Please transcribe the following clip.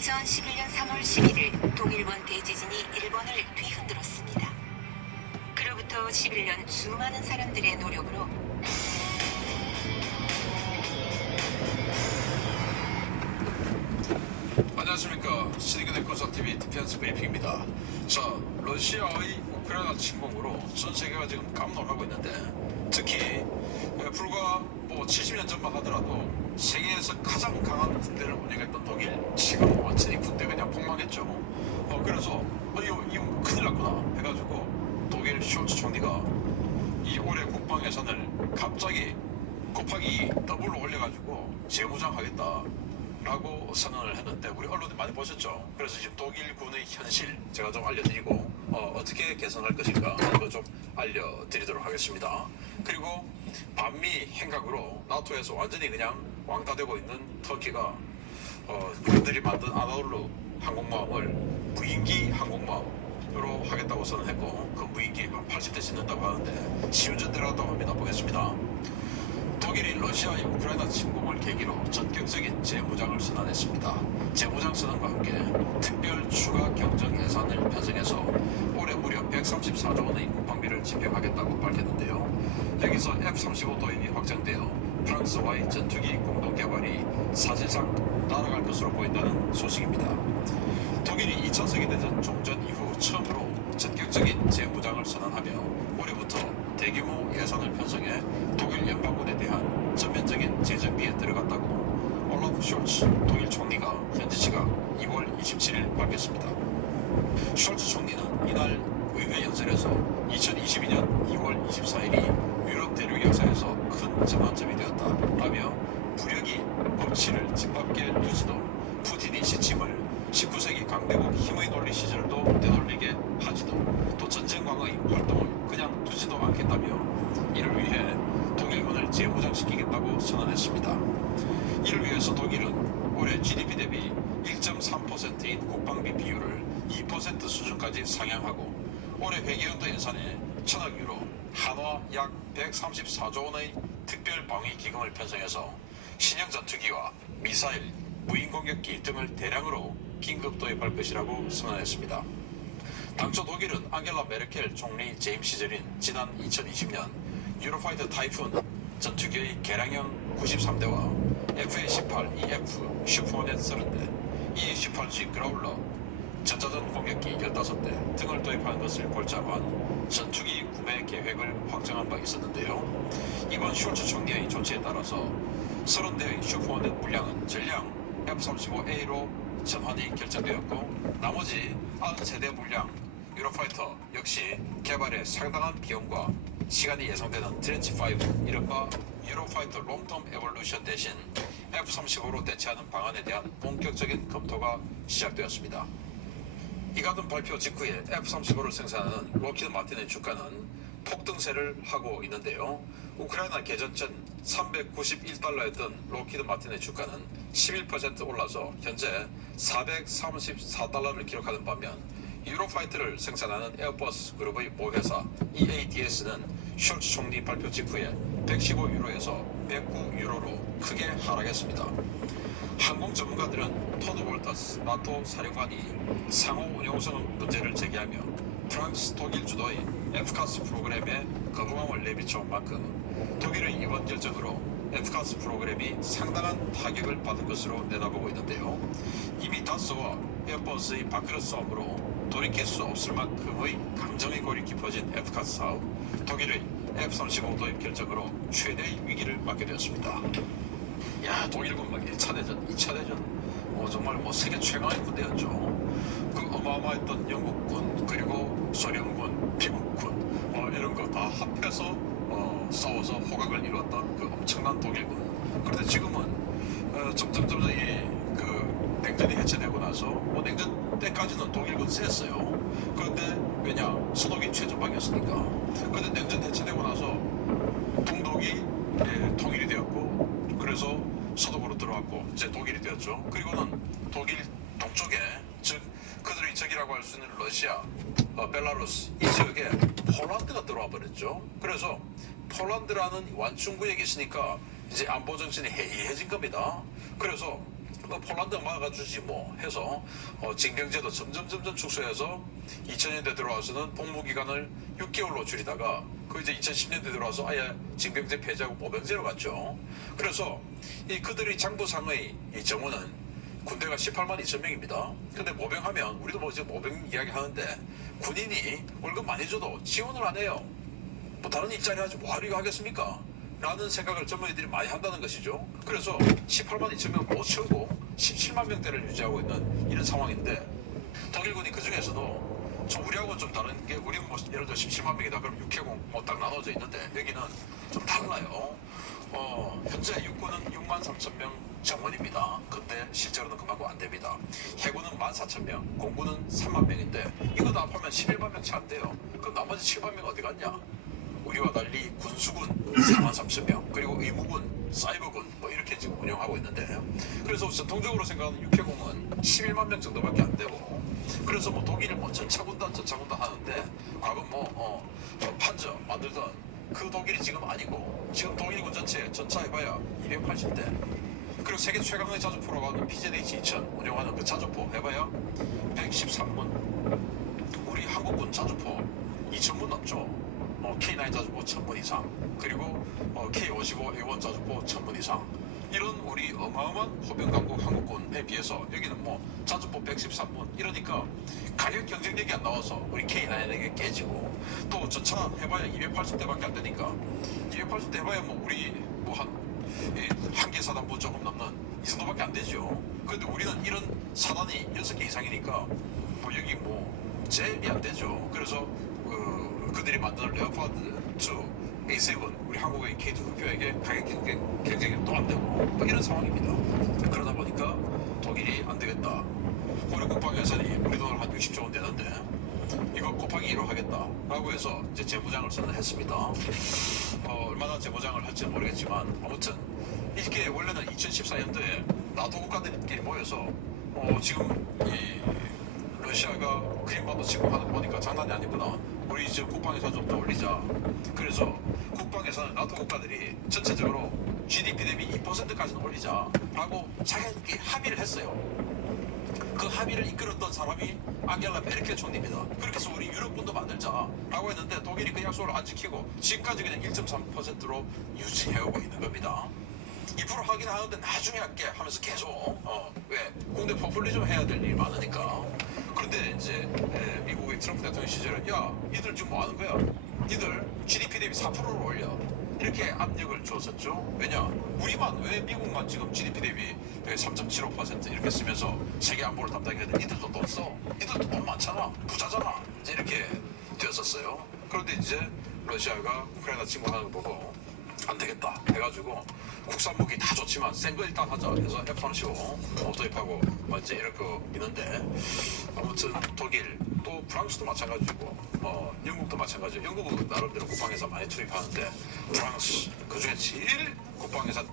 2011년 3월 11일 동일본 대지진이 일본을 뒤흔들었습니다. 그로부터 11년 수많은 사람들의 노력으로 안녕하십니까. 시리그네 콘서TV 디펜스 브리핑입니다. 자, 러시아의 우크라이나 침공으로 전 세계가 지금 깜놀하고 있는데, 특히 불과 70년 전만 하더라도 세계에서 가장 강한 군대를 운영했던 독일, 지금 완전히 군대 그냥 폭망했죠. 그래서 이거 큰일 났구나 해가지고 독일 숄츠 총리가 이 올해 국방 예산을 갑자기 곱하기 더블로 올려가지고 재무장하겠다 라고 선언을 했는데, 우리 언론에 많이 보셨죠? 그래서 지금 독일군의 현실 제가 좀 알려드리고 어떻게 개선할 것인가 이거 좀 알려드리도록 하겠습니다. 그리고 반미 행각으로 나토에서 완전히 그냥 왕따되고 있는 터키가 그들이 만든 아나돌루 항공모함을 무인기 항공모함으로 하겠다고 선언했고, 그 무인기 한 80대 짓는다고 하는데 시운전 들어갔다고 합니다. 보겠습니다. 독일이 러시아의 우크라이나 침공을 계기로 전격적인 재무장을 선언했습니다. 재무장 선언과 함께 특별 추가 경정 예산을 편성해서 올해 무려 134조 원의 국방비를 집행하겠다고 밝혔는데요. 여기서 F-35 도입이 확정되어 프랑스와의 전투기 공동 개발이 사실상 날아갈 것으로 보인다는 소식입니다. 독일이 2차 세계대전 종전 이후 처음으로 전격적인 재무장을 선언하며 올해부터 대규모 예산을 편성해 독일 연방군에 대한 전면적인 재정비에 들어갔다고 올라프 숄츠 독일 총리가 현지 시각 2월 27일 밝혔습니다. 숄츠 총리는 이날 의회 연설에서 2022년 2월 24일이 유럽 대륙 역사에서 큰 전환점이 되었다라며 무력이 법치를 짓밟게 두지도 푸틴이 시침을 19세기 강대국 힘의 논리 시절도 되돌리게 하지도 또 전쟁광의 활동을 그냥 두지도 않겠다며 이를 위해 독일군을 재무장시키겠다고 선언했습니다. 이를 위해서 독일은 올해 GDP 대비 1.3%인 국방비 비율을 2% 수준까지 상향하고 올해 회계연도 예산에 1,000억 유로, 한화 약 134조 원의 특별 방위 기금을 편성해서 신형 전투기와 미사일, 무인공격기 등을 대량으로 긴급 도입할 것이라고 선언했습니다. 당초 독일은 앙겔라 메르켈 총리 재임 시절인 지난 2020년 유로파이터 타이푼 전투기의 개량형 93대와 FA-18EF 슈퍼호넷 30대, E-18G 그라울러 전자전 공격기 15대 등을 도입하는 것을 골자로 한 전투기 구매 계획을 확정한 바 있었는데요. 이번 숄츠 총리의 조치에 따라서 30대의 슈퍼호넷 물량은 전량 F-35A로 전환이 결정되었고, 나머지 93대 물량 유로파이터 역시 개발에 상당한 비용과 시간이 예상되는 트렌치5 이른바 유로파이터 롱텀 에볼루션 대신 F-35로 대체하는 방안에 대한 본격적인 검토가 시작되었습니다. 이 같은 발표 직후에 F-35를 생산하는 록히드 마틴의 주가는 폭등세를 하고 있는데요. 우크라이나 개전 전 391달러였던 록히드 마틴의 주가는 11% 올라서 현재 434달러를 기록하는 반면, 유로파이터를 생산하는 에어버스 그룹의 모회사 EADS는 숄츠 총리 발표 직후에 115유로에서 109유로로 크게 하락했습니다. 항공 전문가들은 토드 월터스 나토 사령관이 상호 운용성 문제를 제기하며 프랑스, 독일 주도의 F가스 프로그램에 거부감을 내비쳐온 만큼 독일의 이번 결정으로 F가스 프로그램이 상당한 타격을 받을 것으로 내다보고 있는데요. 이미 다스와 에어버스의 밥그릇 싸움으로 돌이킬 수 없을 만큼의 감정의 골이 깊어진 F가스 사업, 독일의 F-35 도입 결정으로 최대의 위기를 맞게 되었습니다. 야, 독일군 막 1차 대전, 2차 대전 정말 세계 최강의 군대였죠. 그 어마어마했던 영국군, 그리고 소련군, 미국군 이런 거 다 합해서 싸워서 호각을 이루었던 그 엄청난 독일군. 그런데 지금은 점점 그 냉전이 해체되고 나서 냉전 때까지는 독일군 셌어요. 그런데 왜냐? 서독이 최전방이었으니까. 그런데 냉전 해체되고 나서 동독이 통일이 되었고, 그래서 서독으로 들어왔고 이제 독일이 되었죠. 그리고는 독일 동쪽에, 즉 그들의 적이라고 할 수 있는 러시아, 벨라루스 이 지역에 폴란드가 들어와 버렸죠. 그래서 폴란드라는 완충구역이 있으니까 이제 안보 정신이 해이해진 겁니다. 그래서 뭐 폴란드 막아주지 뭐 해서 징병제도 점점 축소해서 2000년대 들어와서는 복무기간을 6개월로 줄이다가 그 이제 2010년대 들어와서 아예 징병제 폐지하고 모병제로 갔죠. 그래서 이 그들의 장부상의 이 정원은 군대가 18만 2천 명입니다. 근데 모병하면 우리도 뭐 지금 모병 이야기 하는데 군인이 월급 많이 줘도 지원을 안 해요. 뭐 다른 일자리 하지 뭐하러 하겠습니까? 라는 생각을 젊은이들이 많이 한다는 것이죠. 그래서 18만 2천 명 못 채우고 17만 명대를 유지하고 있는 이런 상황인데 독일군이 그 중에서도 우리하고는 좀 다른 게 우리는 뭐 예를 들어 17만 명이다 그럼 육해공 뭐 딱 나눠져 있는데 여기는 좀 달라요. 현재 육군은 6만 3천 명 정원입니다. 근데 실제로는 그만큼 안 됩니다. 해군은 14,000명, 공군은 3만 명인데 이거 다 합하면 11만 명 채 안 돼요. 그럼 나머지 7만 명 어디 갔냐? 우리와 달리 군수군 4만 3천 명, 그리고 의무군, 사이버군 뭐 이렇게 지금 운영하고 있는데 그래서 전통적으로 생각하는 육해공은 11만 명 정도밖에 안 되고 그래서 뭐 독일을 뭐 전차군단 하는데 과거 판저 만들던 그 독일이 지금 아니고 지금 독일군 전체 전차 해봐야 280대 그리고 세계 최강의 자주포라고 하는 PZH 2000 운영하는 그 자주포 해봐야 113문 우리 한국군 자주포 2000문 넘죠. K9 자주포 1000문 이상 그리고 K55 A1 자주포 1000문 이상 이런 우리 어마어마한 호병 강국 한국군에 비해서 여기는 뭐 자주포 113문 이러니까 가격 경쟁력이 안 나와서 우리 K9에게 깨지고 또 전차 해봐야 280대밖에 안 되니까 280대 해봐야 뭐 우리 뭐 한 개 사단부 조금 넘는 이 정도밖에 안 되죠. 그런데 우리는 이런 사단이 6개 이상이니까 뭐 여기 뭐 잽이 안 되죠. 그래서 그들이 만드는 레오파드 2, A7 우리 한국의 K2 후표에게 가격 경쟁이 또 안 되고 뭐 이런 상황입니다. 그러다 보니까 독일이 안 되겠다. 우리 국방 예산이 우리 돈으로 한 60조 원 되는데 이거 곱하기 2로 하겠다라고 해서 이제 재무장을 선언했습니다. 얼마나 재무장을 할지는 모르겠지만 아무튼 이게 원래는 2014년도에 나토 국가들끼리 모여서 지금 이 러시아가 크림반도 침공하는 거 보니까 장난이 아니구나. 우리 지금 국방 예산 좀 더 올리자. 그래서 국방 예산을 나토 국가들이 전체적으로 GDP 대비 2%까지는 올리자라고 자기들끼리 합의를 했어요. 그 합의를 이끌었던 사람이 앙겔라 메르켈 총리입니다. 그렇게 해서 우리 유럽군도 만들자라고 했는데 독일이 그 약속을 안 지키고 지금까지 그냥 1.3%로 유지해오고 있는 겁니다. 2% 하긴 하는데 나중에 할게 하면서 계속 왜 국내 포퓰리즘 해야 될 일이 많으니까. 그런데 이제 미국의 트럼프 대통령 시절에 야 니들 지금 뭐 하는 거야? 니들 GDP 대비 4%를 올려. 이렇게 압력을 줬었죠. 왜냐? 우리만 왜 미국만 지금 GDP 대비 3.75% 이렇게 쓰면서 세계 안보를 담당해야 돼? 니들도 돈 써. 니들도 돈 많잖아. 부자잖아. 이제 이렇게 되었었어요. 그런데 이제 러시아가 우크라이나 침공하는 거 보고 안 되겠다 해가지고 국산 무기 다 좋지만 센 거 일단 하자 해서 F-35 도입하고 뭐 이제 이렇게 있는데 아무튼 독일 또 프랑스도 마찬가지고 영국도 마찬가지고 영국은 나름대로 국방예산 많이 투입하는데 프랑스 그중에 제일 국방예산